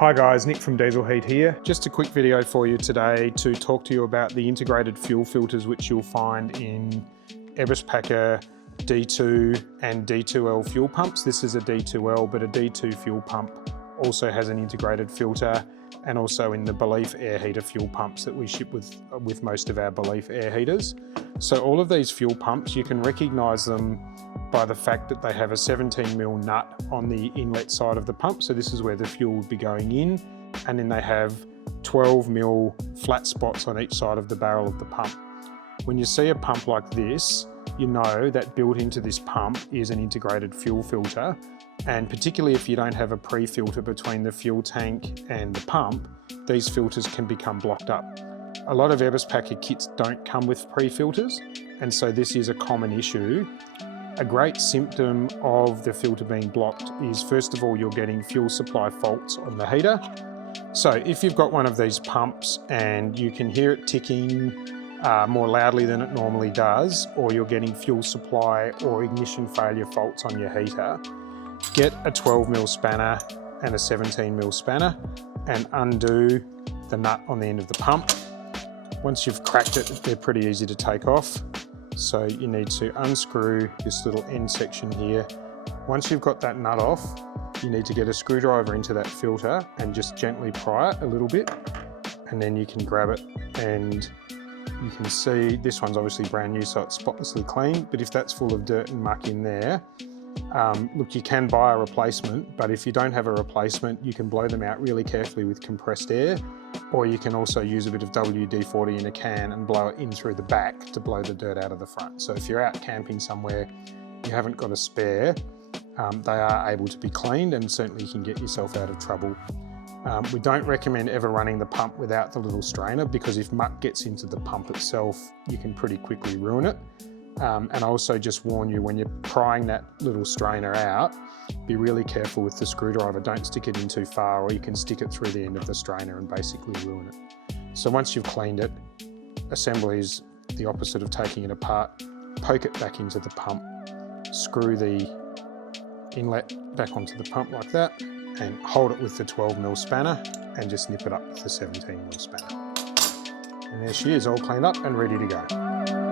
Hi guys, Nick from Dieselheat here. Just a quick video for you today to talk to you about the integrated fuel filters which you'll find in Eberspacher D2 and D2L fuel pumps. This is a D2L, but a D2 fuel pump also has an integrated filter, and also in the Belief air heater fuel pumps that we ship with most of our Belief air heaters. So all of these fuel pumps, you can recognise them by the fact that they have a 17mm nut on the inlet side of the pump. So this is where the fuel would be going in, and then they have 12mm flat spots on each side of the barrel of the pump. When you see a pump like this, you know that built into this pump is an integrated fuel filter, and particularly if you don't have a pre-filter between the fuel tank and the pump, these filters can become blocked up. A lot of Eberspacher kits don't come with pre-filters, and so this is a common issue. A great symptom of the filter being blocked is, first of all, you're getting fuel supply faults on the heater. So if you've got one of these pumps and you can hear it ticking more loudly than it normally does, or you're getting fuel supply or ignition failure faults on your heater, get a 12mm spanner and a 17mm spanner and undo the nut on the end of the pump. Once you've cracked it, they're pretty easy to take off. So you need to unscrew this little end section here. Once you've got that nut off, you need to get a screwdriver into that filter and just gently pry it a little bit, and then you can grab it, and you can see this one's obviously brand new, so it's spotlessly clean, but if that's full of dirt and muck in there, look, you can buy a replacement, but if you don't have a replacement, you can blow them out really carefully with compressed air, or you can also use a bit of WD-40 in a can and blow it in through the back to blow the dirt out of the front. So if you're out camping somewhere, you haven't got a spare, they are able to be cleaned, and certainly you can get yourself out of trouble. We don't recommend ever running the pump without the little strainer, because if muck gets into the pump itself, you can pretty quickly ruin it. And I also just warn you, when you're prying that little strainer out, be really careful with the screwdriver. Don't stick it in too far, or you can stick it through the end of the strainer and basically ruin it. So once you've cleaned it, assembly is the opposite of taking it apart. Poke it back into the pump, screw the inlet back onto the pump like that, and hold it with the 12mm spanner and just nip it up with the 17mm spanner. And there she is, all cleaned up and ready to go.